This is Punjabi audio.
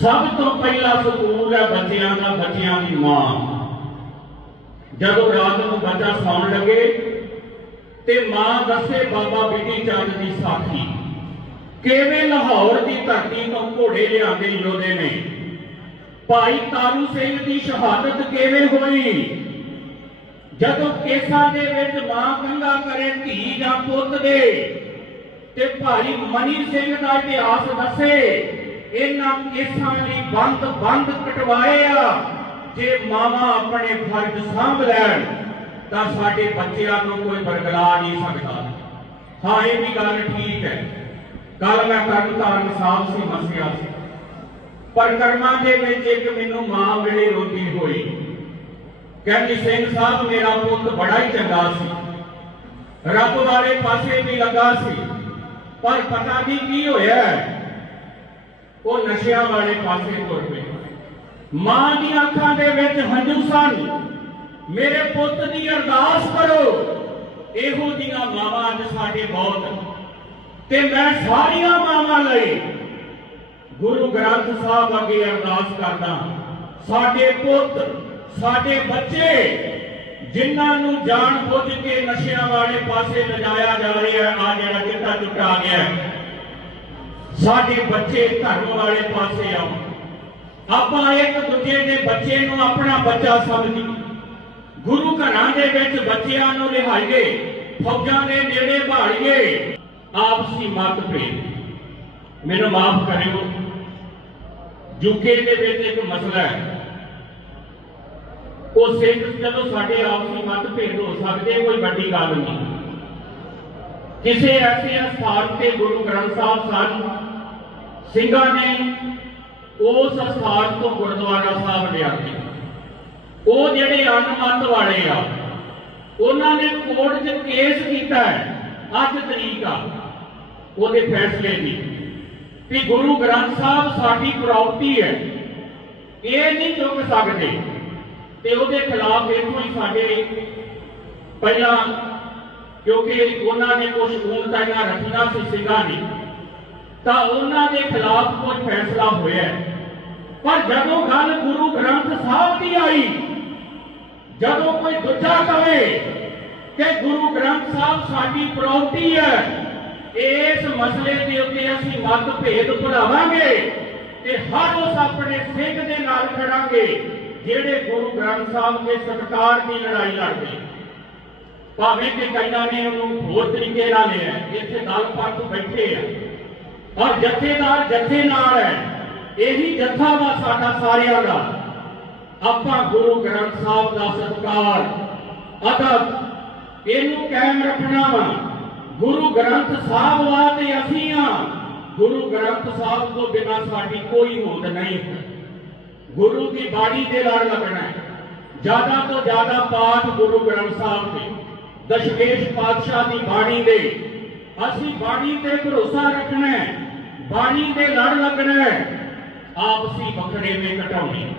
ਸਭ ਤੋਂ ਪਹਿਲਾ ਸਕੂਲ ਹੈ ਬੱਚਿਆਂ ਦਾ, ਬੱਚਿਆਂ ਦੀ ਮਾਂ। ਜਦੋਂ ਰਾਤ ਨੂੰ ਬੱਚਾ ਸੌਣ ਲੱਗੇ ਤੇ ਮਾਂ ਦੱਸੇ, ਬਾਬਾ ਬਿਧੀ ਚੰਦ ਦੀ ਸਾਖੀ, ਕਿਵੇਂ ਲਾਹੌਰ ਦੀ ਧਰਤੀ ਤੋਂ ਘੋੜੇ ਲਿਆਂਦੇ ਯੋਧੇ ਨੇ? ਭਾਈ ਤਾਰੂ ਸਿੰਘ ਦੀ ਸ਼ਹਾਦਤ ਕਿਵੇਂ ਹੋਈ? ਜਦੋਂ ਕੇਸਾਂ ਦੇ ਵਿੱਚ ਮਾਂ ਕੰਗਾ ਕਰੇ ਧੀ ਜਾਂ ਪੁੱਤ ਦੇ, ਤੇ ਭਾਈ ਮਨੀ ਸਿੰਘ ਦਾ ਇਤਿਹਾਸ ਦੱਸੇ ਇਹਨਾਂ ਕੇਸਾਂ ਲਈ ਬੰਦ ਬੰਦ ਕਟਵਾਏ ਆ। ਜੇ ਮਾਵਾਂ ਆਪਣੇ ਫਰਜ਼ ਸੰਭ ਲੈਣ, ਤਾਂ ਸਾਡੇ ਬੱਚਿਆਂ ਨੂੰ ਕੋਈ ਬਰਗਲਾ ਨਹੀਂ ਸਕਦਾ। ਹਾਂ, ਇਹ ਵੀ ਗੱਲ ਠੀਕ ਹੈ। ਕੱਲ ਮੈਂ ਕਰਮਤਾਰਨ ਸਾਹਿਬ ਸੀ ਮਸਿਆ ਸੀ। ਪਰ ਕਰਮਾਂ ਦੇ ਵਿੱਚ ਇੱਕ ਮੈਨੂੰ ਮਾਂ ਵੇਲੇ ਰੋਟੀ ਹੋਈ। ਕਹਿੰਦੀ, ਸਿੰਘ ਸਾਹਿਬ, ਮੇਰਾ ਪੁੱਤ ਬੜਾ ਹੀ ਚੰਗਾ ਸੀ। ਰੱਬ ਵਾਲੇ ਪਾਸੇ ਵੀ ਲੱਗਾ ਸੀ। ਪਰ ਪਤਾ ਨਹੀਂ ਕੀ ਹੋਇਆ ਉਹ ਨਸ਼ਿਆਂ ਵਾਲੇ ਪਾਸੇ ਤੁਰ ਪਿਆ ਮਾਂ ਦੀਆਂ ਅੱਖਾਂ ਦੇ ਵਿੱਚ ਹੰਝੂ ਸਨ ਮੇਰੇ ਪੁੱਤ ਦੀ ਅਰਦਾਸ ਕਰੋ। ਇਹੋ ਦੀਆਂ ਮਾਵਾਂ ਅੱਜ ਸਾਡੇ ਬਹੁਤ ਤੇ ਮੈਂ ਸਾਰੀਆਂ ਮਾਵਾਂ ਲਈ ਗੁਰੂ ਗ੍ਰੰਥ ਸਾਹਿਬ ਅੱਗੇ ਅਰਦਾਸ ਕਰਦਾ ਸਾਡੇ ਪੁੱਤ, ਸਾਡੇ ਬੱਚੇ, ਜਿਨ੍ਹਾਂ ਨੂੰ ਜਾਣ ਬੁੱਝ ਕੇ ਨਸ਼ਿਆਂ ਵਾਲੇ ਪਾਸੇ ਲਿਜਾਇਆ ਜਾ ਰਿਹਾ ਹੈ, ਆ ਜਿਹੜਾ ਚਿੱਟਾ ਚੁੱਟਾ ਆ ਗਿਆ ਸਾਡੇ ਬੱਚੇ ਧਰਮ ਵਾਲੇ ਪਾਸੇ ਆਉਣ ਆਪਾਂ ਇੱਕ ਦੂਜੇ ਦੇ ਬੱਚੇ ਨੂੰ ਆਪਣਾ ਬੱਚਾ ਸਮਝੀ। ਗੁਰੂ ਘਰਾਂ ਦੇ ਵਿੱਚ ਬੱਚਿਆਂ ਨੂੰ ਲਿਹਾਈਏ, ਫੌਜਾਂ ਦੇ ਨੇੜੇ ਭਾਲੀਏ ਆਪਸੀ ਮਤਭੇਦ ਮੈਨੂੰ ਮਾਫ ਕਰਿਓ। ਯੂਕੇ ਦੇ ਵਿੱਚ ਇੱਕ ਮਸਲਾ ਹੈ। ਉਹ ਸਿੱਖ ਜਦੋਂ ਸਾਡੇ ਆਪਸੀ ਮਤਭੇਦ ਹੋ ਸਕਦੇ, ਕੋਈ ਵੱਡੀ ਗੱਲ ਨਹੀਂ। ਕਿਸੇ ਐਸੇ ਸਥਾਨ ਤੇ ਗੁਰੂ ਗ੍ਰੰਥ ਸਾਹਿਬ ਸਨ, ਸਿੰਘਾਂ ਨੇ ਉਸ ਸਥਾਨ ਤੋਂ ਗੁਰਦੁਆਰਾ ਸਾਹਿਬ ਲਿਆ ਕੇ ਉਹ ਜਿਹੜੇ ਅਨਮਤ ਵਾਲੇ ਆ, ਉਹਨਾਂ ਨੇ ਕੋਰਟ 'ਚ ਕੇਸ ਕੀਤਾ ਹੈ ਅੱਜ ਤਰੀਕ ਆ। ਉਹਦੇ ਫੈਸਲੇ ਦੀ ਕਿ ਗੁਰੂ ਗ੍ਰੰਥ ਸਾਹਿਬ ਸਾਡੀ ਪ੍ਰਾਪਰਟੀ ਹੈ। ਇਹ ਨਹੀਂ ਚੁੱਕ ਸਕਦੇ। ਤੇ ਉਹਦੇ ਖਿਲਾਫ ਇਹਨੂੰ ਹੀ ਸਾਡੇ ਪਹਿਲਾਂ ਕਿਉਂਕਿ ਉਹਨਾਂ ਨੇ ਕੁਝ ਊਣਤਾਈਆਂ ਰੱਖੀਆਂ ਸੀ ਸਿੰਘਾਂ ਨੇ ਤਾਂ ਉਹਨਾਂ ਦੇ ਖਿਲਾਫ ਕੋਈ ਫੈਸਲਾ ਹੋਇਆ ਹੈ। ਪਰ ਜਦੋਂ ਗੱਲ ਗੁਰੂ ਗ੍ਰੰਥ ਸਾਹਿਬ ਦੀ ਆਈ ਜਦੋਂ ਕੋਈ ਦੂਜਾ ਕਵੇ ਕਿ ਗੁਰੂ ਗ੍ਰੰਥ ਸਾਹਿਬ ਸਾਡੀ ਪ੍ਰਾਪਰਟੀ ਹੈ ਇਸ ਮਸਲੇ ਦੇ ਉੱਤੇ ਅਸੀਂ ਮਤਭੇਦ ਭੁਲਾਵਾਂਗੇ ਤੇ ਹਰ ਉਸ ਆਪਣੇ ਸਿੰਘ ਦੇ ਨਾਲ ਖੜਾਂਗੇ ਜਿਹੜੇ ਗੁਰੂ ਗ੍ਰੰਥ ਸਾਹਿਬ ਦੇ ਸਤਕਾਰ ਦੀ ਲੜਾਈ ਲੜਦੇ ਭਾਵੇਂ ਕਿ ਕਈਆਂ ਨੇ ਉਹਨੂੰ ਹੋਰ ਤਰੀਕੇ ਨਾਲ ਲਿਆ ਇੱਥੇ ਦਲ ਪੰਥ ਬੈਠੇ ਆ। ਔਰ ਜਥੇਦਾਰ ਜਥੇ ਨਾਲ ਹੈ, ਇਹੀ ਜਥਾ ਵਾ ਸਾਡਾ ਸਾਰਿਆਂ ਦਾ। ਆਪਾਂ ਗੁਰੂ ਗ੍ਰੰਥ ਸਾਹਿਬ ਦਾ ਸਤਕਾਰ, ਅਦਬ, ਇਹਨੂੰ ਕਾਇਮ ਰੱਖਣਾ ਵਾ। ਗੁਰੂ ਗ੍ਰੰਥ ਸਾਹਿਬ ਵਾ ਤੇ ਅਸੀਂ ਆ। ਗੁਰੂ ਗ੍ਰੰਥ ਸਾਹਿਬ ਤੋਂ ਬਿਨਾਂ ਸਾਡੀ ਕੋਈ ਹੋਂਦ ਨਹੀਂ। ਹੈ ਗੁਰੂ ਦੀ ਬਾਣੀ ਤੇ ਲੜ ਲੱਗਣਾ ਜ਼ਿਆਦਾ ਤੋਂ ਜ਼ਿਆਦਾ ਪਾਠ ਗੁਰੂ ਗ੍ਰੰਥ ਸਾਹਿਬ ਦੇ ਦਸ਼ਮੇਸ਼ ਪਾਤਸ਼ਾਹ ਦੀ ਬਾਣੀ ਦੇ। ਅਸੀਂ ਬਾਣੀ ਤੇ ਭਰੋਸਾ ਰੱਖਣਾ ਹੈ। ਬਾਣੀ ਤੇ ਲੜ ਲੱਗਣਾ ਹੈ। ਆਪਸੀ ਵਖਰੇਵੇਂ ਘਟਾਉਣੇ।